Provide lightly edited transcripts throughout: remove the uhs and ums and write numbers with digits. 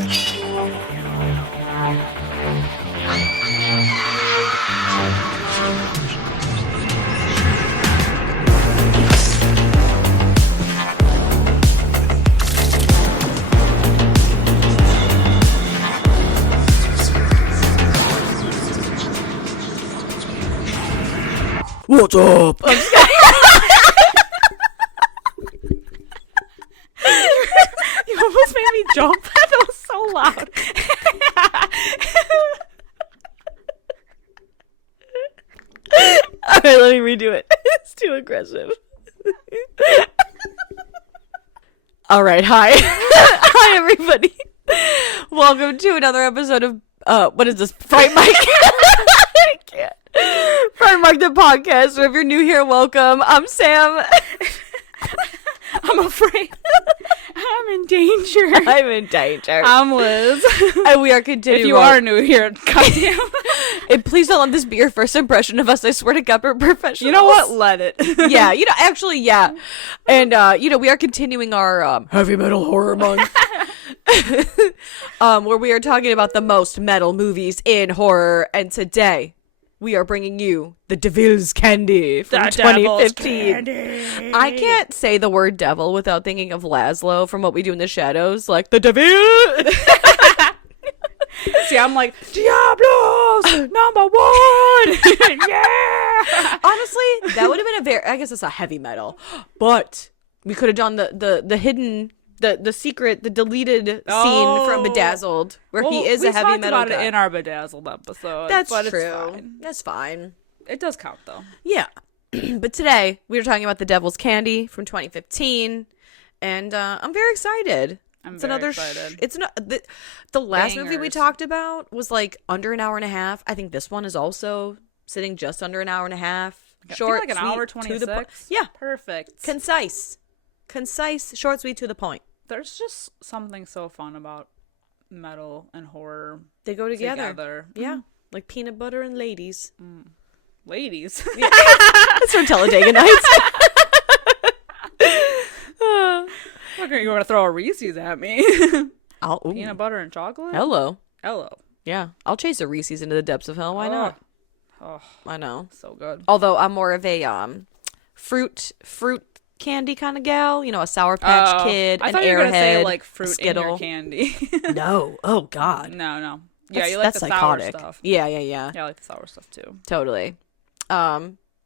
What's up? You almost made me jump. That was so loud. Alright, let me redo it. It's too aggressive. Alright, hi. Hi, everybody. Welcome to another episode of, what is this? Fright Mic? I can't. Fright Mic, the podcast. So if you're new here, welcome. I'm Sam. I'm afraid. I'm in danger. I'm in danger. I'm Liz. And we are continuing. If you are new here, goddamn. And please don't let this be your first impression of us. I swear to God, we're professionals. You know what? Let it. Yeah, actually, yeah. And, we are continuing our heavy metal horror month. Where we are talking about the most metal movies in horror. And today, we are bringing you The Devil's Candy from 2015. I can't say the word devil without thinking of Laszlo from What We Do in the Shadows. Like, the devil! See, I'm like, Diablos! #1! Yeah! Honestly, that would have been I guess it's a heavy metal. But we could have done the hidden, the secret, the deleted scene from Bedazzled, where he is a heavy metal guy. We talked about it in our Bedazzled episode. That's but true. It's fine. That's fine. It does count, though. Yeah. But today, we are talking about The Devil's Candy from 2015. And I'm very excited. I'm very excited. It's not the last movie we Bangers. talked about was like under an hour and a half. I think this one is also sitting just under an hour and a half. Short, like an sweet, hour to the 26. Yeah, Perfect. concise, short, sweet, to the point. There's just something so fun about metal and horror. They go together. Yeah, Mm. like peanut butter and ladies. Ladies. Yeah. It's from Talladega Nights. Okay, you're gonna throw a Reese's at me. Peanut butter and chocolate? Hello. Yeah. I'll chase a Reese's into the depths of hell. Why not? Oh, I know. so good. Although I'm more of a fruit candy kind of gal. A Sour Patch Kid, I an thought you were gonna say Airhead, like a fruit in Skittle. your candy. No. Oh God. No. Yeah, you That's like the sour psychotic. stuff. Yeah. Yeah, I like the sour stuff too. Totally.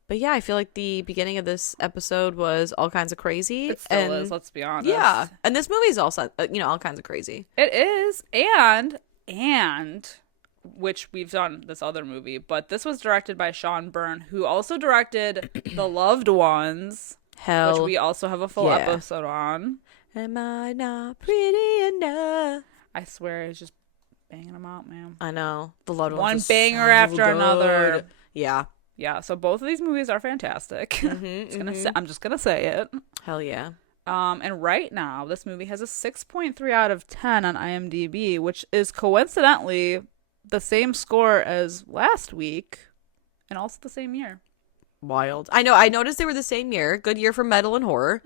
But yeah, I feel like the beginning of this episode was all kinds of crazy. It still is, let's be honest. Yeah. And this movie is also, all kinds of crazy. It is, and which we've done this other movie, but this was directed by Sean Byrne, who also directed The Loved Ones, Hell. which we also have a full yeah. episode on. Am I not pretty enough? I swear, he's just banging them out, man. I know. The Loved Ones. One is banger so after good. another. Yeah. Yeah, so both of these movies are fantastic. I'm just gonna say it. Hell yeah. And right now, this movie has a 6.3 out of 10 on IMDb, which is coincidentally the same score as last week, and also the same year. Wild. I know. I noticed they were the same year. Good year for metal and horror.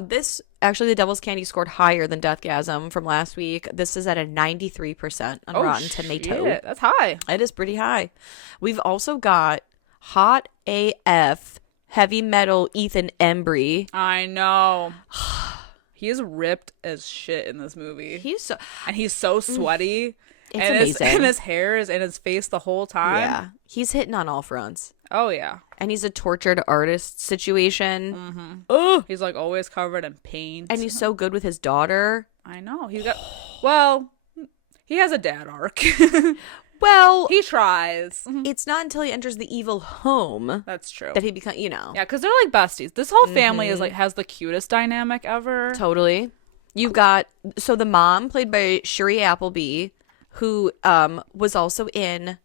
This actually, The Devil's Candy scored higher than Deathgasm from last week. This is at a 93% on Rotten Tomato. Shit, that's high. It is pretty high. We've also got hot AF heavy metal Ethan Embry. I know. He is ripped as shit in this movie. He's so sweaty. It's amazing. And his hair is in his face the whole time. Yeah. He's hitting on all fronts. Oh, yeah. And he's a tortured artist situation. Mm-hmm. Ugh. He's like always covered in paint. And he's so good with his daughter. I know. He's got, well, he has a dad arc. Well, he tries. It's not until he enters the evil home That's true. that he becomes, Yeah, because they're like besties. This whole family is like has the cutest dynamic ever. Totally. You've got, so the mom played by Shiri Appleby, who was also in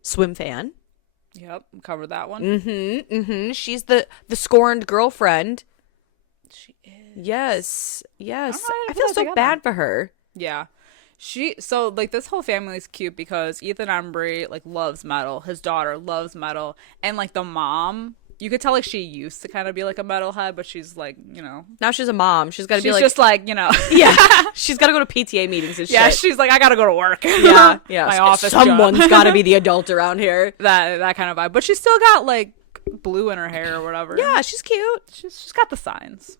Swim Fan. Yep, covered that one. She's the scorned girlfriend. She is. Yes. I put feel that so together. bad for her. Yeah. So like this whole family is cute because Ethan Embry like loves metal. His daughter loves metal. And like the mom you could tell like she used to kind of be like a metalhead, but she's like, now she's a mom. She's got to be she's like, just like, yeah, she's got to go to PTA meetings and yeah, shit. she's like, I gotta go to work. Yeah, My office Someone's job. got to be the adult around here. that kind of vibe, but she's still got like blue in her hair or whatever. Yeah, she's cute. She's got the signs.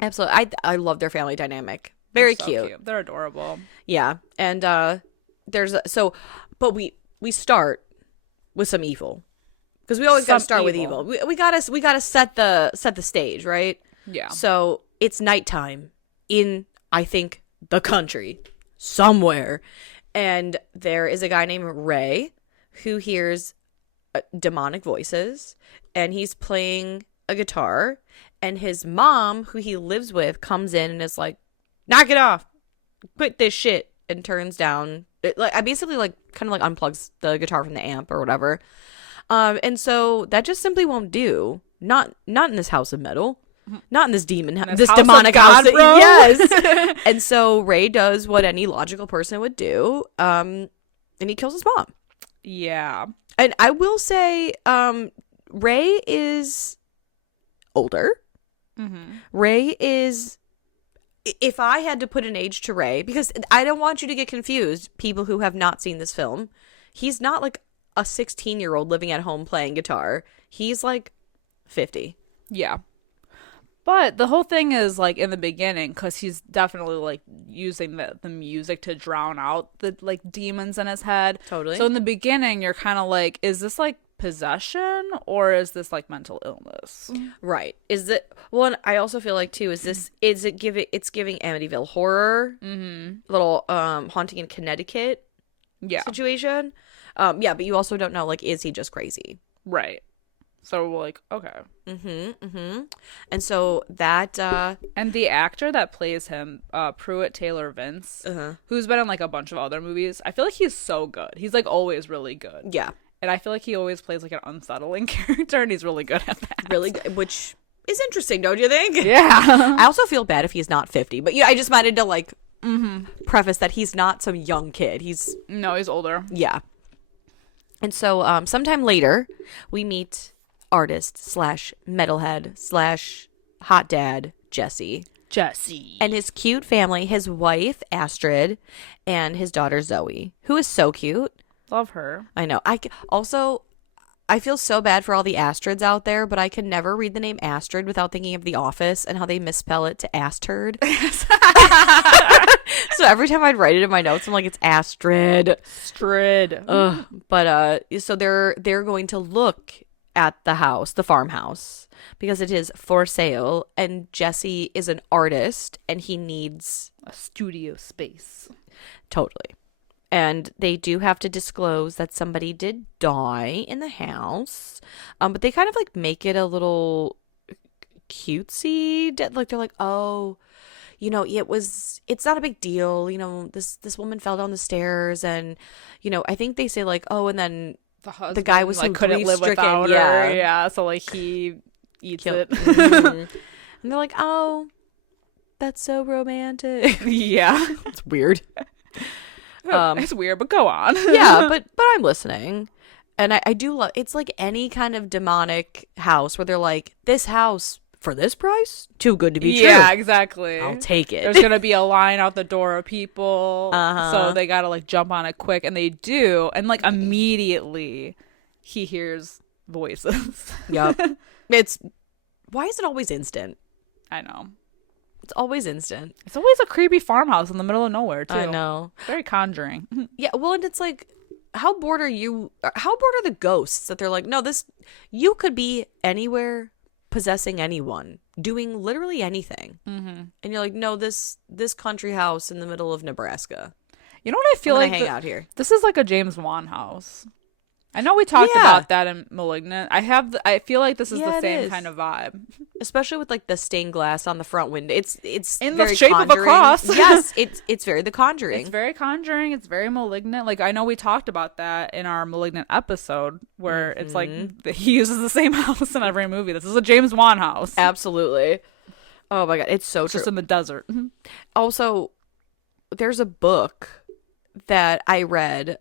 Absolutely. I love their family dynamic. Very They're so cute. They're adorable. Yeah, and but we start with some evil because we always got to Some start with evil. evil. We gotta set the stage, right? Yeah. So it's nighttime in, I think, the country somewhere, and there is a guy named Ray who hears demonic voices, and he's playing a guitar, and his mom, who he lives with, comes in and is like, knock it off, quit this shit, and turns down I basically like kind of like unplugs the guitar from the amp or whatever, and so that just simply won't do. Not in this house of metal, not in this this house demonic of God, house. bro. Yes. And so Ray does what any logical person would do, and he kills his mom. Yeah. And I will say, Ray is older. Mm-hmm. Ray is, if I had to put an age to Ray, because I don't want you to get confused, people who have not seen this film, he's not like a 16-year-old living at home playing guitar. He's like 50. Yeah. But the whole thing is like in the beginning, because he's definitely like using the music to drown out the like demons in his head. Totally. So in the beginning, you're kind of like, is this like possession or is this like mental illness? Right. Is it, well, and I also feel like too, it's giving Amityville horror, little haunting in Connecticut situation. Yeah, but you also don't know, like, is he just crazy? Right. So we're like, okay. And so that and the actor that plays him, Pruitt Taylor Vince, who's been in like a bunch of other movies, I feel like he's so good. He's like always really good. Yeah. And I feel like he always plays like an unsettling character, and he's really good at that. Really good, which is interesting, don't you think? Yeah. I also feel bad if he's not 50, but I just wanted to like preface that he's not some young kid. He's older. Yeah. And so sometime later, we meet artist / metalhead / hot dad Jesse and his cute family, his wife Astrid and his daughter Zoe, who is so cute. Love her. I know. I feel so bad for all the Astrids out there, but I can never read the name Astrid without thinking of The Office and how they misspell it to Astrid. So every time I'd write it in my notes, I'm like, it's Astrid. But so they're going to look at the house, the farmhouse, because it is for sale, and Jesse is an artist and he needs a studio space. Totally. And they do have to disclose that somebody did die in the house, but they kind of like make it a little cutesy. Like they're like, oh, it's not a big deal. This woman fell down the stairs, and I think they say like, oh, and then the guy was like so couldn't live without her. Yeah, so like he eats it. And they're like, oh, that's so romantic. Yeah, it's weird. It's weird, but go on. Yeah, but I'm listening. And I do love, it's like any kind of demonic house where they're like, this house for this price, too good to be true. Yeah, exactly. I'll take it. There's gonna be a line out the door of people, so they gotta like jump on it quick, and they do, and like immediately he hears voices. Yep. Why is it always instant? I know. It's always instant. It's always a creepy farmhouse in the middle of nowhere, too. I know. Very Conjuring. Yeah, well, and it's like, how bored are you? How bored are the ghosts that they're like, no, you could be anywhere, possessing anyone, doing literally anything. And you're like, no, this country house in the middle of Nebraska. You know what I feel like? Hang out here. This is like a James Wan house. I know we talked about that in Malignant. I feel like this is the same kind of vibe, especially with like the stained glass on the front window. It's in very the shape Conjuring. of a cross. Yes, it's very The Conjuring. It's very Conjuring. It's very Malignant. Like I know we talked about that in our Malignant episode where it's like he uses the same house in every movie. This is a James Wan house. Absolutely. Oh my god, it's so true. Just in the desert. Also, there's a book that I read.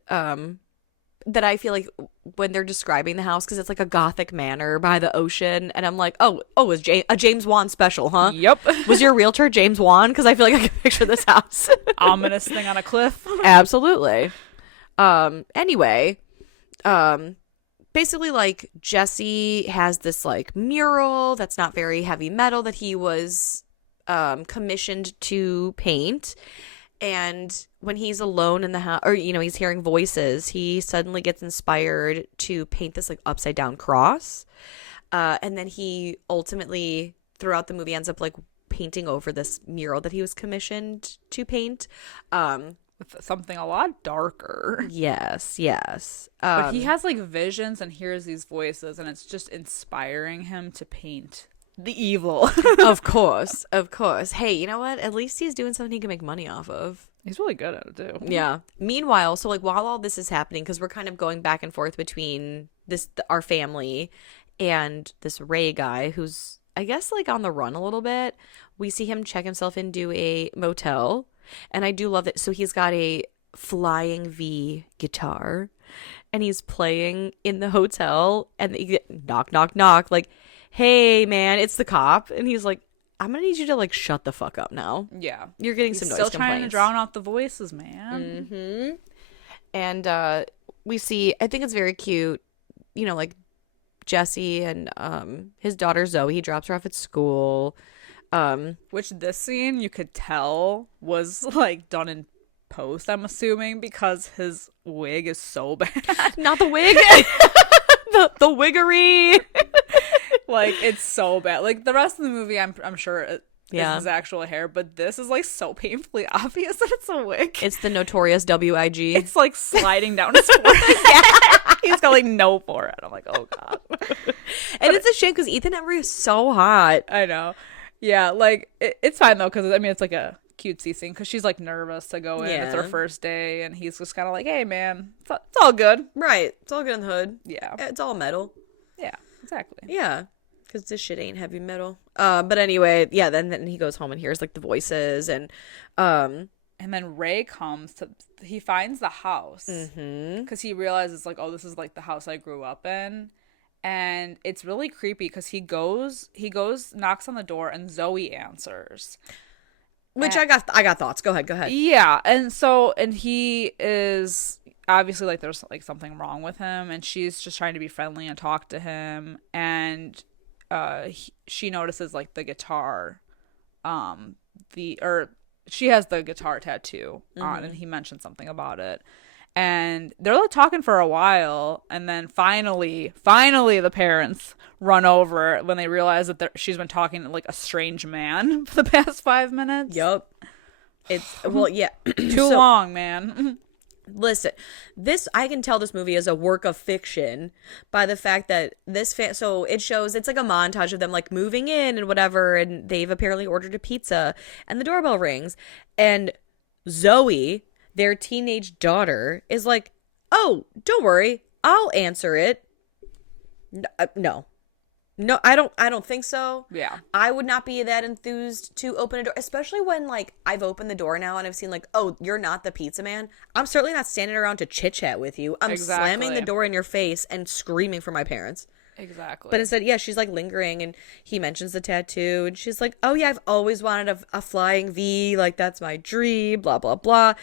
that I feel like when they're describing the house, because it's like a gothic manor by the ocean, and I'm like, oh, is a James Wan special, huh? Yep. Was your realtor James Wan? Because I feel like I can picture this house. Ominous thing on a cliff. Absolutely. Anyway, basically, like, Jesse has this like mural that's not very heavy metal that he was commissioned to paint. And when he's alone in the house, or, you know, he's hearing voices, he suddenly gets inspired to paint this like upside down cross. And then he ultimately, throughout the movie, ends up like painting over this mural that he was commissioned to paint. With something a lot darker. Yes. But he has like visions and hears these voices, and it's just inspiring him to paint the evil. Of course. Hey, you know what? At least he's doing something he can make money off of. He's really good at it too. Yeah. Meanwhile, so like while all this is happening, because we're kind of going back and forth between our family and this Ray guy who's, I guess, like on the run a little bit. We see him check himself into a motel, and I do love it. So he's got a Flying V guitar, and he's playing in the hotel, and you get knock, knock, knock, like, hey man, it's the cop. And he's like, I'm gonna need you to like shut the fuck up now. Yeah, you're getting some noise still complaints. trying to drown out the voices, man. Mm-hmm. And we see, I think it's very cute, you know, like Jesse and his daughter Zoe, he drops her off at school, which this scene you could tell was like done in post, I'm assuming, because his wig is so bad. Not the wig. the wiggery. Like, it's so bad. Like, the rest of the movie, I'm sure is his actual hair, but this is like so painfully obvious that it's a wig. It's the notorious WIG. It's like sliding down his forehead. He's got like no forehead. I'm like, oh god. And it's a shame because Ethan Embry is so hot. I know. Yeah, like it's fine though, because I mean it's like a cutesy scene because she's like nervous to go in. Yeah. It's her first day, and he's just kind of like, hey man, it's all good. Right. It's all good in the hood. Yeah. It's all metal. Yeah, exactly. Yeah. Because this shit ain't heavy metal. But anyway, yeah, then he goes home and hears like the voices, and then Ray comes he finds the house because he realizes like, oh, this is like the house I grew up in. And it's really creepy because he goes, knocks on the door, and Zoe answers. Which I got thoughts. Go ahead. Yeah. And he is obviously like there's like something wrong with him, and she's just trying to be friendly and talk to him. And she notices like the guitar, she has the guitar tattoo on, and he mentioned something about it. And they're like talking for a while, and then finally the parents run over when they realize that she's been talking to like a strange man for the past 5 minutes. Yup. It's yeah, too long, man. Listen, I can tell this movie is a work of fiction by the fact that so it shows, it's like a montage of them like moving in and whatever, and they've apparently ordered a pizza, and the doorbell rings, and Zoe, their teenage daughter, is like, oh, don't worry, I'll answer it. No, I don't think so. Yeah. I would not be that enthused to open a door, especially when like I've opened the door now and I've seen like, oh, you're not the pizza man. I'm certainly not standing around to chit chat with you. I'm slamming the door in your face and screaming for my parents. Exactly. But instead, yeah, she's like lingering, and he mentions the tattoo, and she's like, oh yeah, I've always wanted a flying V, like that's my dream, blah blah blah.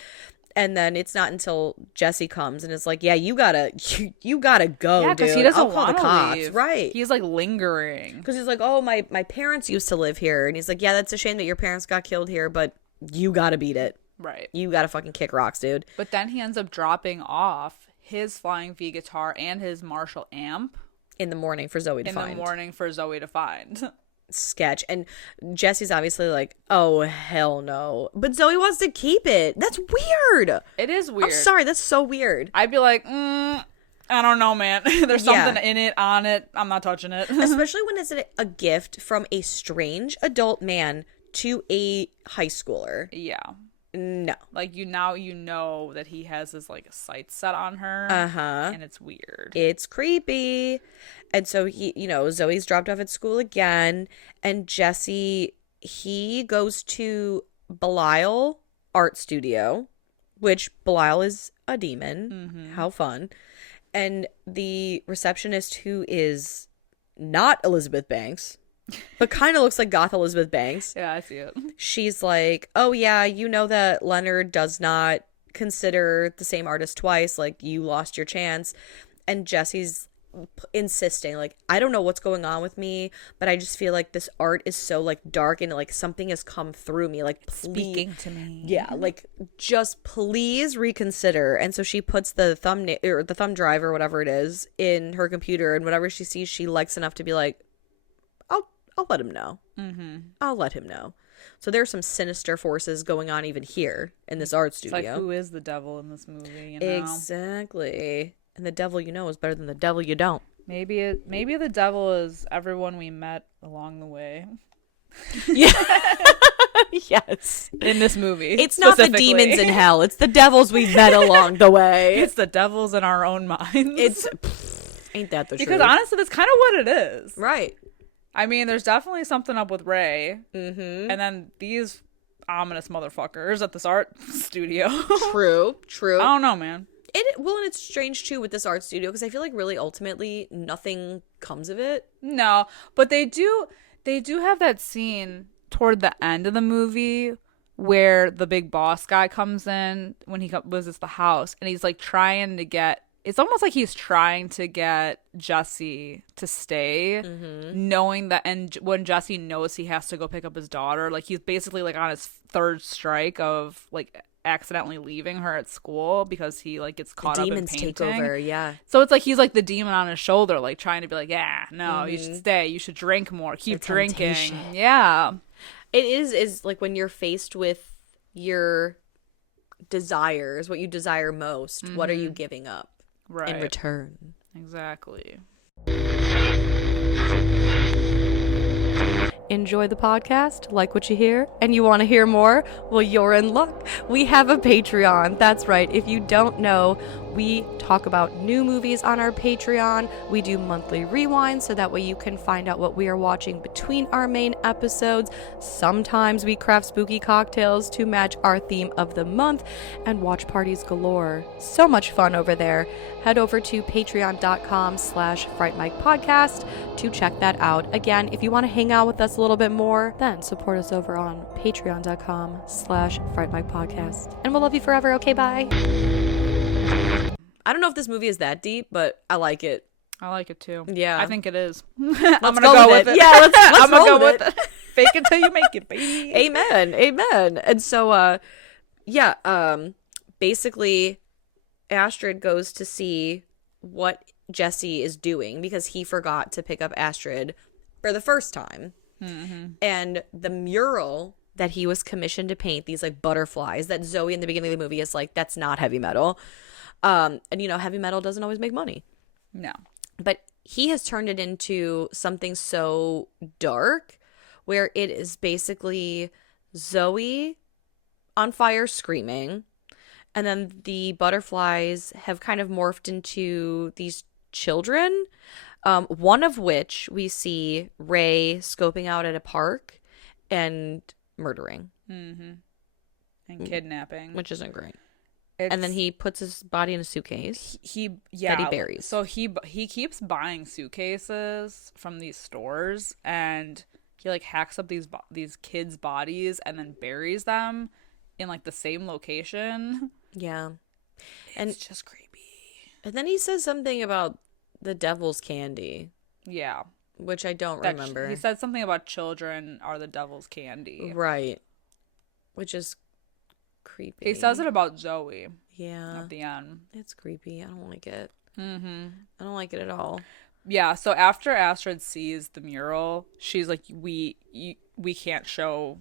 And then it's not until Jesse comes and is like, yeah, you gotta go, yeah, because dude. he doesn't I'll call the cops. Leave. Right. He's like lingering. Because he's like, oh, my parents used to live here. And he's like, yeah, that's a shame that your parents got killed here, but you gotta beat it. Right. You gotta fucking kick rocks, dude. But then he ends up dropping off his Flying V guitar and his Marshall amp. In the morning for Zoe to find. Sketch. And Jesse's obviously like, oh hell no, but Zoe wants to keep it. That's weird. It is weird. I'm sorry, that's so weird. I'd be like, I don't know, man. There's something in it, on it, I'm not touching it. Especially when it's a gift from a strange adult man to a high schooler. Yeah. No. Like, you know that he has his like sights set on her. And it's weird. It's creepy. And so Zoe's dropped off at school again, and Jesse, he goes to Belial Art Studio, which Belial is a demon. How fun. And the receptionist, who is not Elizabeth Banks, but kind of looks like goth Elizabeth Banks. Yeah, I see it. She's like, oh yeah, you know that Leonard does not consider the same artist twice. Like, you lost your chance. And Jesse's insisting, like, I don't know what's going on with me, but I just feel like this art is so like dark and like something has come through me, like Speaking to me. Yeah, like, just please reconsider. And so she puts the thumb drive or whatever it is in her computer, and whatever she sees she likes enough to be like, I'll let him know. I'll let him know. So there's some sinister forces going on even here in this art studio. It's like, who is the devil in this movie? You know? Exactly. And the devil you know is better than the devil you don't. Maybe the devil is everyone we met along the way. Yeah. Yes. In this movie. It's not the demons in hell. It's the devils we met along the way. It's the devils in our own minds. Ain't that the truth? Because honestly, that's kind of what it is. Right. I mean, there's definitely something up with Ray. Mm-hmm. And then these ominous motherfuckers at this art studio. True. I don't know, man. And it's strange too with this art studio, because I feel like really ultimately nothing comes of it. No, but they do have that scene toward the end of the movie where the big boss guy comes in when he visits the house, and he's like trying to get, it's almost like he's trying to get Jesse to stay, knowing that, and when Jesse knows he has to go pick up his daughter, like he's basically like on his third strike of like accidentally leaving her at school because he like gets caught up in painting. Demons take over, yeah. So it's like he's like the demon on his shoulder, like trying to be like, yeah, no, you should stay, you should drink more, keep drinking. Yeah. It is like when you're faced with your desires, what you desire most, what are you giving up in return? Exactly. Enjoy the podcast, like what you hear, and you want to hear more? Well, you're in luck. We have a Patreon. That's right. If you don't know, we talk about new movies on our Patreon. We do monthly rewinds, so that way you can find out what we are watching between our main episodes. Sometimes we craft spooky cocktails to match our theme of the month, and watch parties galore. So much fun over there. Head over to patreon.com/Fright Mic podcast to check that out. Again, if you want to hang out with us a little bit more, then support us over on patreon.com/Fright Mic podcast. And we'll love you forever. Okay, bye. I don't know if this movie is that deep, but I like it. I like it too. Yeah. I think it is. I'm gonna go with it. Yeah, let's I'm gonna go with it. Fake it till you make it, baby. Amen. And so, basically, Astrid goes to see what Jesse is doing because he forgot to pick up Astrid for the first time. Mm-hmm. And the mural that he was commissioned to paint, these like butterflies that Zoe in the beginning of the movie is like, that's not heavy metal. And you know, heavy metal doesn't always make money. No. But he has turned it into something so dark where it is basically Zoe on fire screaming. And then the butterflies have kind of morphed into these children, one of which we see Ray scoping out at a park and murdering. Mm-hmm. And kidnapping. Which isn't great. And then he puts his body in a suitcase that he buries. So he keeps buying suitcases from these stores, and he like hacks up these kids' bodies and then buries them in like the same location. Yeah. And it's just creepy. And then he says something about the devil's candy. Yeah. Which I don't remember. He said something about children are the devil's candy. Right. Which is creepy. He says it about Zoe. Yeah. At the end. It's creepy. I don't like it. Mm-hmm. I don't like it at all. Yeah, so after Astrid sees the mural, she's like, we can't show,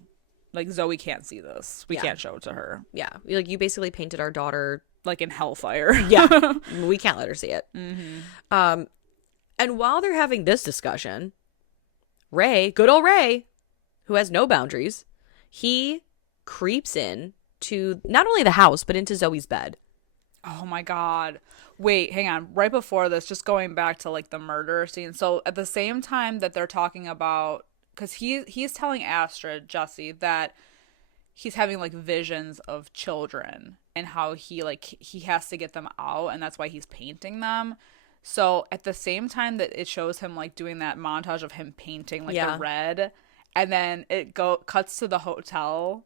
like, Zoe can't see this. We can't show it to her. Yeah. Like, you basically painted our daughter like in hellfire. Yeah. We can't let her see it. Mm-hmm. And while they're having this discussion, Ray, good old Ray, who has no boundaries, he creeps in to not only the house, but into Zoe's bed. Oh my God. Wait, hang on. Right before this, just going back to like the murder scene. So at the same time that they're talking about, because he's telling Astrid, Jesse, that he's having like visions of children and how he has to get them out, and that's why he's painting them. So at the same time that it shows him like doing that montage of him painting like the red, and then it cuts to the hotel,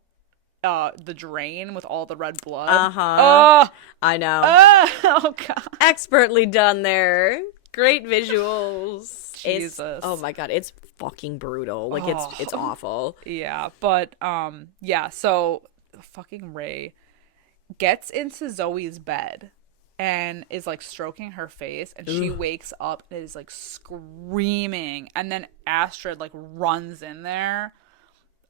the drain with all the red blood. Oh, I know. Oh god, expertly done there. Great visuals. Jesus. Oh my god, it's fucking brutal. Like it's awful. Yeah, but yeah, so fucking Ray gets into Zoe's bed and is like stroking her face, and she wakes up and is like screaming, and then Astrid like runs in there.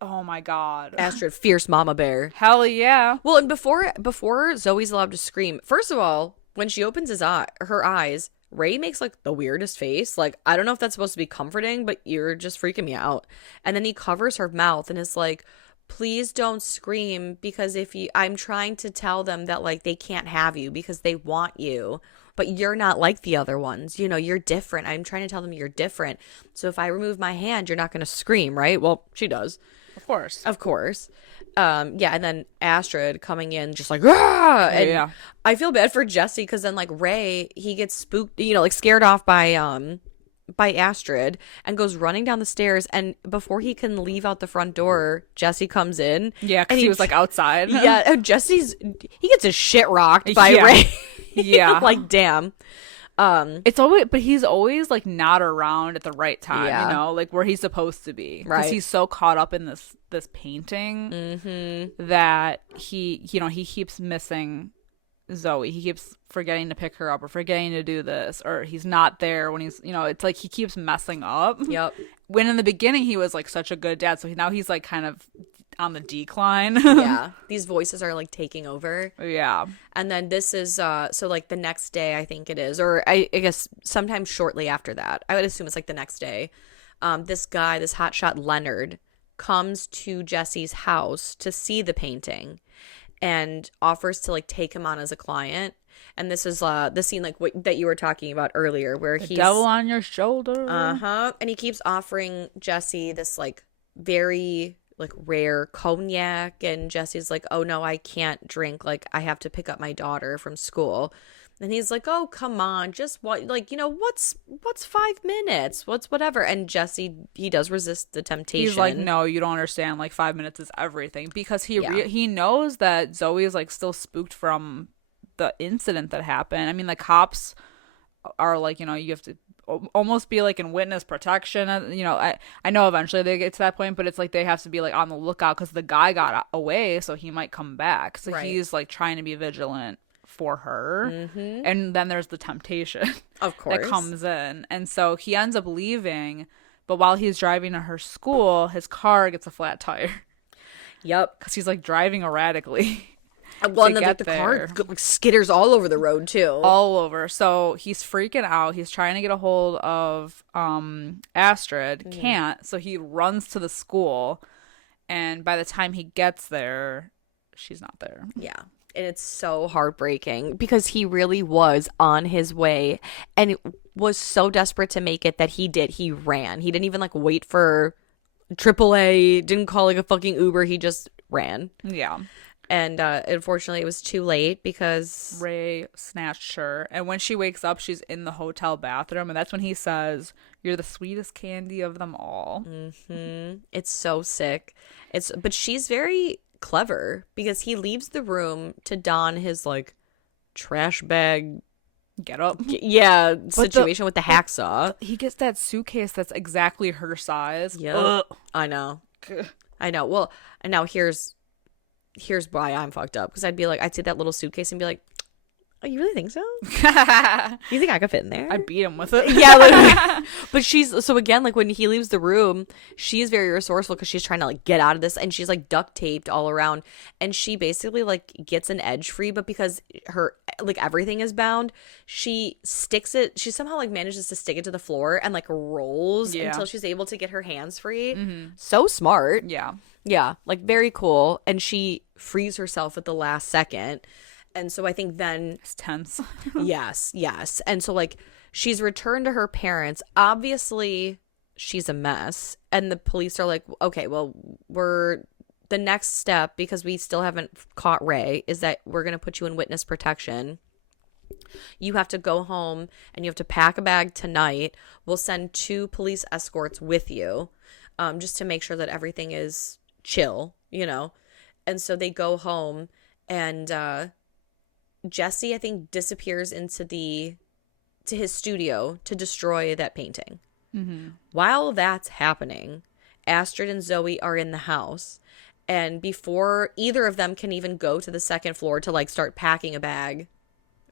Oh my god. Astrid, fierce mama bear. Hell yeah. Well, and before Zoe's allowed to scream, first of all, when she opens her eyes, Ray makes like the weirdest face. Like, I don't know if that's supposed to be comforting, but you're just freaking me out. And then he covers her mouth and is like, please don't scream, because I'm trying to tell them that like they can't have you because they want you, but you're not like the other ones. You know, you're different. I'm trying to tell them you're different. So if I remove my hand, you're not going to scream, right? Well, she does. Of course. Yeah, and then Astrid coming in just like, ah! And I feel bad for Jesse, because then like Ray, he gets spooked, you know, like scared off by Astrid, and goes running down the stairs, and before he can leave out the front door, Jesse comes in. Yeah, because he was like outside. Yeah, and he gets his shit rocked by Ray. Yeah. Like, damn. But he's always like not around at the right time, you know, like where he's supposed to be, because he's so caught up in this painting that he keeps missing Zoe. He keeps forgetting to pick her up, or forgetting to do this, or he's not there when he's, you know, it's like he keeps messing up. Yep. When in the beginning he was like such a good dad, so now he's like kind of on the decline. Yeah, these voices are like taking over. Yeah. And then this is so like the next day, I think it is, or I guess sometime shortly after that, I would assume it's like the next day, this guy, this hotshot Leonard, comes to Jesse's house to see the painting and offers to like take him on as a client. And this is the scene like that you were talking about earlier, where he's devil on your shoulder. And he keeps offering Jesse this like very like rare cognac, and Jesse's like, oh no, I can't drink, like I have to pick up my daughter from school. And he's like, oh come on, just what, like, you know, what's 5 minutes, what's whatever. And Jesse, he does resist the temptation. He's like, no, you don't understand, like 5 minutes is everything, because he knows that Zoe is like still spooked from the incident that happened. I mean, the cops are like, you know, you have to almost be like in witness protection, you know. I know eventually they get to that point, but it's like they have to be like on the lookout, because the guy got away, so he might come back. So he's like trying to be vigilant for her. And then there's the temptation, of course, that comes in, and so he ends up leaving. But while he's driving to her school, his car gets a flat tire. Yep. Because he's like driving erratically. Well, and then the car skitters all over the road too. All over. So he's freaking out. He's trying to get a hold of Astrid. Can't. So he runs to the school. And by the time he gets there, she's not there. Yeah. And it's so heartbreaking, because he really was on his way and was so desperate to make it that he ran. He didn't even like wait for AAA, didn't call like a fucking Uber. He just ran. Yeah. And unfortunately, it was too late, because Ray snatched her. And when she wakes up, she's in the hotel bathroom. And that's when he says, you're the sweetest candy of them all. It's so sick. But she's very clever, because he leaves the room to don his like trash bag get up situation with the hacksaw. He gets that suitcase that's exactly her size. Yeah, I know. Well, and now here's why I'm fucked up, because I'd see that little suitcase and be like, oh, you really think so? You think I could fit in there? I'd beat him with it. Yeah, literally. But so again, like when he leaves the room, she's very resourceful, because she's trying to like get out of this, and she's like duct taped all around, and she basically like gets an edge free, but because her like everything is bound, she somehow like manages to stick it to the floor and like rolls until she's able to get her hands free. So smart. Yeah, like very cool. And she frees herself at the last second. And so I think then it's tense. yes. And so like she's returned to her parents. Obviously she's a mess. And the police are like, okay, well, the the next step, because we still haven't caught Ray, is that we're going to put you in witness protection. You have to go home and you have to pack a bag tonight. We'll send 2 police escorts with you, just to make sure that everything is chill, you know. And so they go home, and Jesse, I think, disappears to his studio to destroy that painting. Mm-hmm. While that's happening, Astrid and Zoe are in the house, and before either of them can even go to the second floor to like start packing a bag,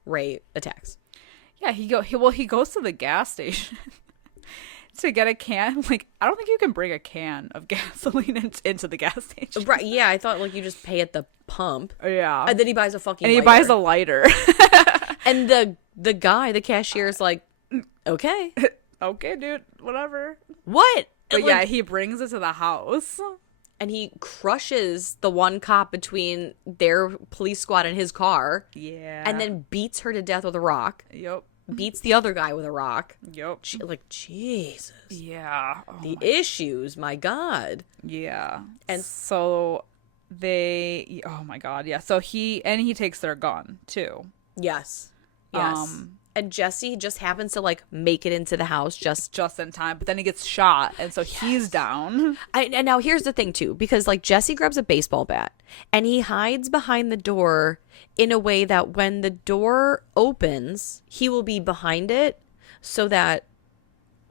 Ray attacks. Yeah, he goes to the gas station to get a can. Like, I don't think you can bring a can of gasoline into the gas station. Right? Yeah, I thought like you just pay at the pump. Yeah, and then he buys a fucking. And lighter. he buys a lighter. And the guy, the cashier, is like, okay. Okay, dude, whatever. What? But yeah, he brings it to the house. And he crushes the one cop between their police squad and his car. Yeah. And then beats her to death with a rock. Yep. Beats the other guy with a rock. Yep. Like, Jesus. Yeah. The issues, my God. Yeah. And so oh my God, yeah. So he takes their gun, too. Yes. And Jesse just happens to like make it into the house just in time, but then he gets shot, and so he's down. And now here's the thing too, because like Jesse grabs a baseball bat and he hides behind the door in a way that when the door opens, he will be behind it so that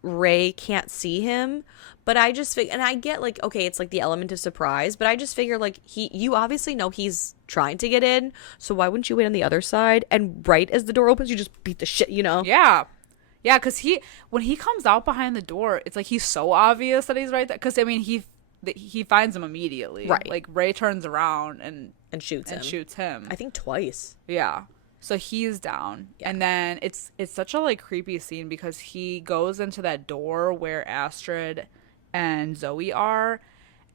Ray can't see him. But I just figure, and I get like, okay, it's like the element of surprise, but I just figure like you obviously know he's trying to get in, so why wouldn't you wait on the other side? And right as the door opens, you just beat the shit, you know? Yeah. Yeah, because when he comes out behind the door, it's like he's so obvious that he's right there. Because, I mean, he finds him immediately. Right. Like, Ray turns around and shoots him. I think twice. Yeah. So he's down. Yeah. And then it's such a, like, creepy scene because he goes into that door where Astrid and Zoe are,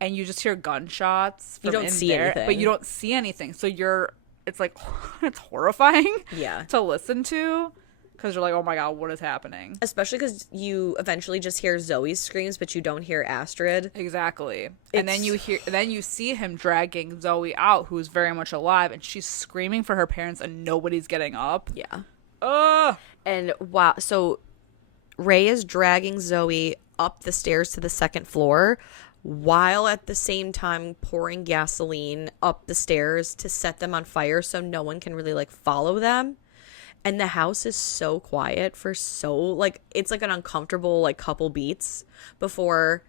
and you just hear gunshots from you don't in see there, anything. but you don't see anything. So it's like, it's horrifying to listen to, because you're like, oh my God, what is happening? Especially because you eventually just hear Zoe's screams, but you don't hear Astrid. Exactly. And then you see him dragging Zoe out, who's very much alive, and she's screaming for her parents, and nobody's getting up. Yeah. Ugh. And wow, so Ray is dragging Zoe up the stairs to the second floor, while at the same time pouring gasoline up the stairs to set them on fire so no one can really like follow them. And the house is so quiet for like it's like an uncomfortable like couple beats before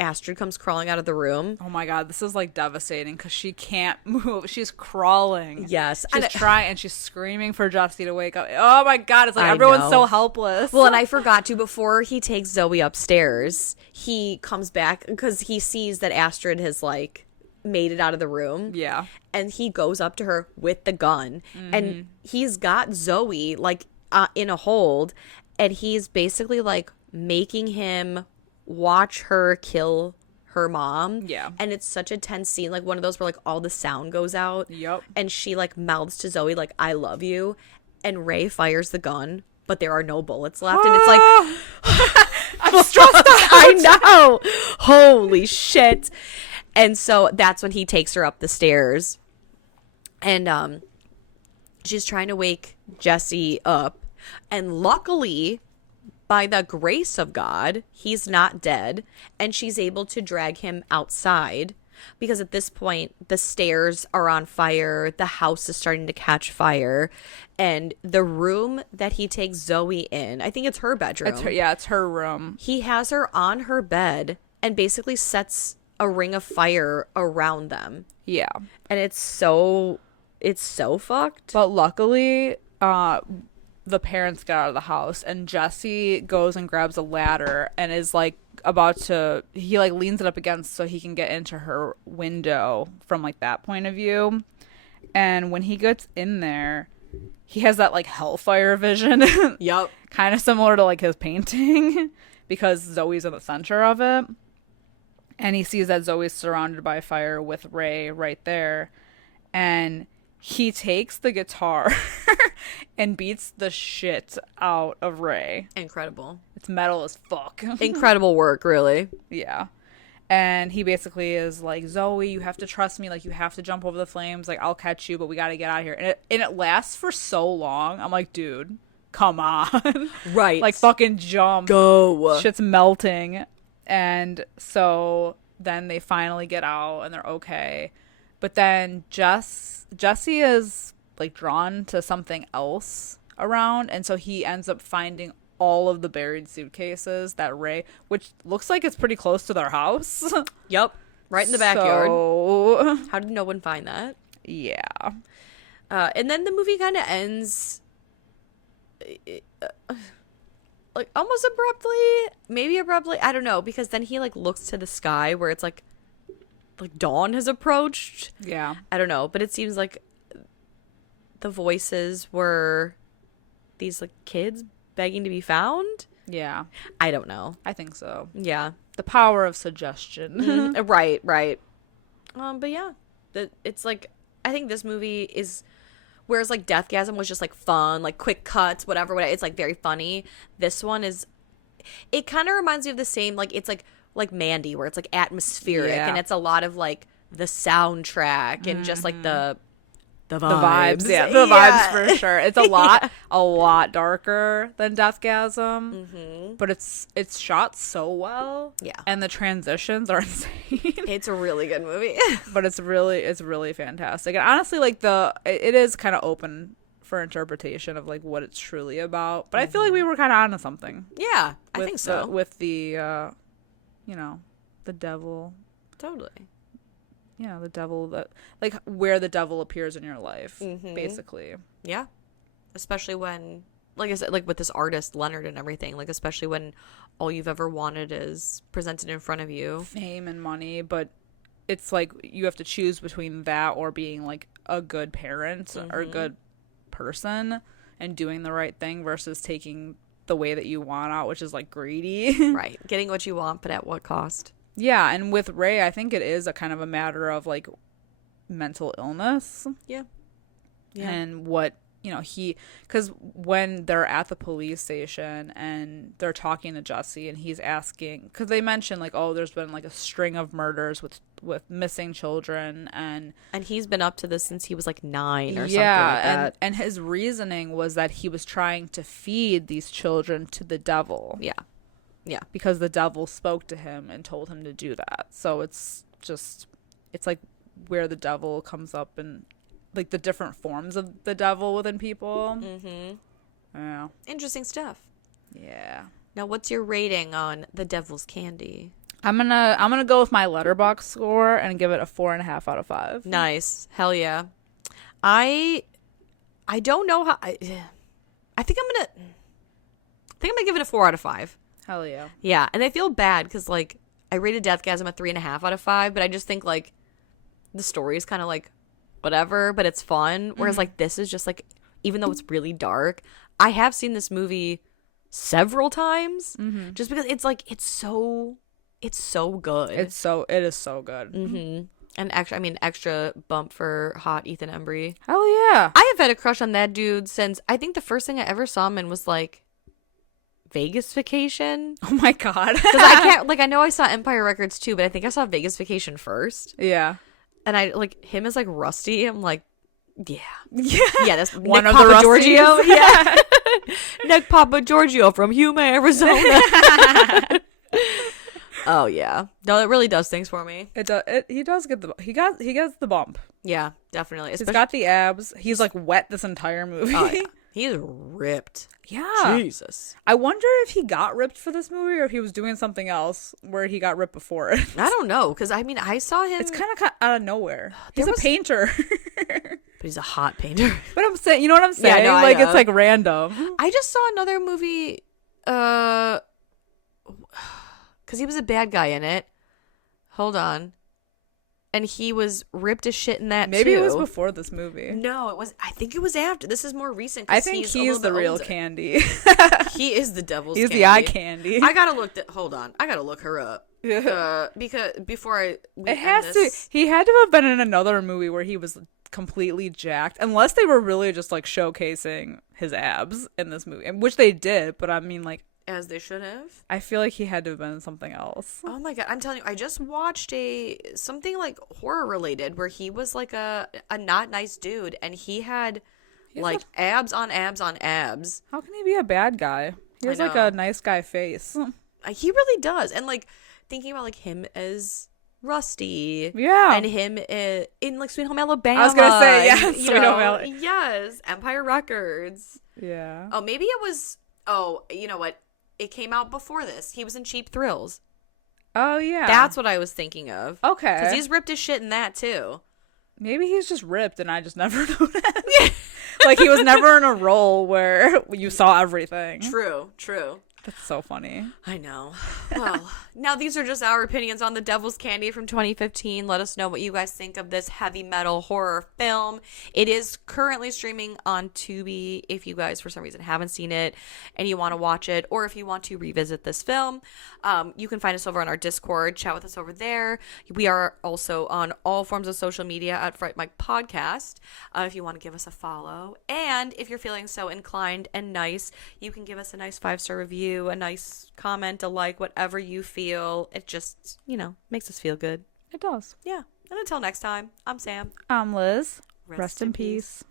Astrid comes crawling out of the room. Oh my God, this is like devastating because she can't move. She's crawling. Yes. She's trying, and she's screaming for Jesse to wake up. Oh my God, it's like everyone's so helpless. Well, and I forgot to, before he takes Zoe upstairs, he comes back because he sees that Astrid has like made it out of the room. Yeah. And he goes up to her with the gun, and he's got Zoe like in a hold, and he's basically like making him watch her kill her mom. Yeah. And it's such a tense scene, like one of those where like all the sound goes out. Yep. And she like mouths to Zoe like, I love you. And Ray fires the gun, but there are no bullets left. And it's like I'm stressed out. I know. Holy shit. And so that's when he takes her up the stairs. And she's trying to wake Jesse up. And luckily, by the grace of God, he's not dead, and she's able to drag him outside because at this point, the stairs are on fire, the house is starting to catch fire, and the room that he takes Zoe in, I think it's her bedroom. It's her room. He has her on her bed and basically sets a ring of fire around them. Yeah. And it's so fucked. But luckily, the parents get out of the house, and Jesse goes and grabs a ladder and is like he like leans it up against so he can get into her window from like that point of view. And when he gets in there, he has that like hellfire vision. Yep. Kind of similar to like his painting because Zoe's in the center of it. And he sees that Zoe's surrounded by fire with Ray right there. And he takes the guitar and beats the shit out of Ray. Incredible. It's metal as fuck. Incredible work, really. Yeah. And he basically is like, Zoe, you have to trust me. Like, you have to jump over the flames. Like, I'll catch you, but we got to get out of here. And it lasts for so long. I'm like, dude, come on. Right. Like, fucking jump. Go. Shit's melting. And so then they finally get out and they're okay. But then Jesse is, like, drawn to something else around. And so he ends up finding all of the buried suitcases that Ray, which looks like it's pretty close to their house. Yep. Right in the backyard. So, how did no one find that? Yeah. And then the movie kind of ends like almost maybe abruptly. I don't know, because then he like looks to the sky where it's like dawn has approached. Yeah. I don't know, but it seems like the voices were these like kids begging to be found. Yeah. I don't know. I think so. Yeah. The power of suggestion. Right. But yeah, it's like, I think this movie is, whereas like Deathgasm was just like fun, like quick cuts, whatever. It's like very funny. This one is, it kind of reminds me of the same, like it's like Mandy, where it's like atmospheric and it's a lot of like the soundtrack and just like the vibes. Yeah, the vibes for sure. It's a lot darker than Deathgasm, but it's shot so well. Yeah, and the transitions are insane. It's a really good movie, but it's really fantastic. And honestly, like it is kind of open for interpretation of like what it's truly about. But I feel like we were kind of onto something. Yeah, I think so. With the, the devil. Totally. Yeah, the devil, that like where the devil appears in your life, basically. Yeah, especially when, like I said, like with this artist Leonard and everything, like especially when all you've ever wanted is presented in front of you, fame and money, but it's like you have to choose between that or being like a good parent or a good person and doing the right thing versus taking the way that you want out, which is like greedy. Right, getting what you want, but at what cost? Yeah, and with Ray, I think it is a kind of a matter of, like, mental illness. Yeah. And what, because when they're at the police station and they're talking to Jesse and he's asking, because they mention, like, oh, there's been, like, a string of murders with missing children, and he's been up to this since he was, like, 9 or something like that. And his reasoning was that he was trying to feed these children to the devil. Yeah. Yeah. Because the devil spoke to him and told him to do that. So it's like where the devil comes up and like the different forms of the devil within people. Yeah. Interesting stuff. Yeah. Now, what's your rating on The Devil's Candy? I'm gonna go with my Letterboxd score and give it a 4.5 out of 5. Nice. Hell yeah. I don't know how. I think I'm gonna give it a 4 out of 5. Hell yeah. Yeah, and I feel bad because, like, I rated Deathgasm a 3.5 out of 5, but I just think, like, the story is kind of, like, whatever, but it's fun. Whereas, like, this is just, like, even though it's really dark, I have seen this movie several times just because it's, like, it's so good. It is so good. And extra bump for hot Ethan Embry. Hell yeah. I have had a crush on that dude since, I think the first thing I ever saw him in was, like, Vegas Vacation. Oh my god. Because I can't, like, I know I saw Empire Records too, but I think I saw Vegas Vacation first. Yeah. And I, like, him as, like, Rusty, I'm like, yeah. That's one Nick of the Papa Giorgio. Rusties. Yeah. Nick Papa Giorgio from Yuma, Arizona. Oh yeah. No, it really does things for me. He does get he gets the bump. Yeah, definitely. He's got the abs. He's like wet this entire movie. Oh, yeah. He is ripped. Yeah. Jesus. I wonder if he got ripped for this movie or if he was doing something else where he got ripped before it. I don't know, because I saw him. It's kind of out of nowhere. He's a painter. But he's a hot painter. But I'm saying, you know what I'm saying? Yeah, no, like, it's like random. I just saw another movie, because he was a bad guy in it. Hold on. And he was ripped as shit in that Maybe too. It was before this movie. No, it was. I think it was after. This is more recent. I think he's the real Candy. He is the devil's. He's candy. the eye candy. I gotta look. Hold on. I gotta look her up. Because before it has to. He had to have been in another movie where he was completely jacked, unless they were really just like showcasing his abs in this movie, which they did. But I mean, like, As they should have. I feel like he had to have been something else. Oh my god, I'm telling you, I just watched something like horror related where he was like a not nice dude, and he had abs on abs on abs. How can he be a bad guy? He has like a nice guy face. He really does. And like thinking about like him as Rusty. Yeah. And him in like Sweet Home Alabama. I was going to say, yeah, Sweet Home Alabama. Yes, Empire Records. Yeah. Oh, maybe it was, you know what? It came out before this. He was in Cheap Thrills. Oh, yeah. That's what I was thinking of. Okay. Because he's ripped as shit in that, too. Maybe he's just ripped and I just never noticed. Like, he was never in a role where you saw everything. True. That's so funny. I know. Well, now these are just our opinions on The Devil's Candy from 2015. Let us know what you guys think of this heavy metal horror film. It is currently streaming on Tubi if you guys for some reason haven't seen it and you want to watch it, or if you want to revisit this film. You can find us over on our Discord. Chat with us over there. We are also on all forms of social media at Fright Mic Podcast if you want to give us a follow. And if you're feeling so inclined and nice, you can give us a nice 5-star review, a nice comment, a like, whatever you feel. It just, makes us feel good. It does. Yeah. And until next time, I'm Sam. I'm Liz. Rest in peace.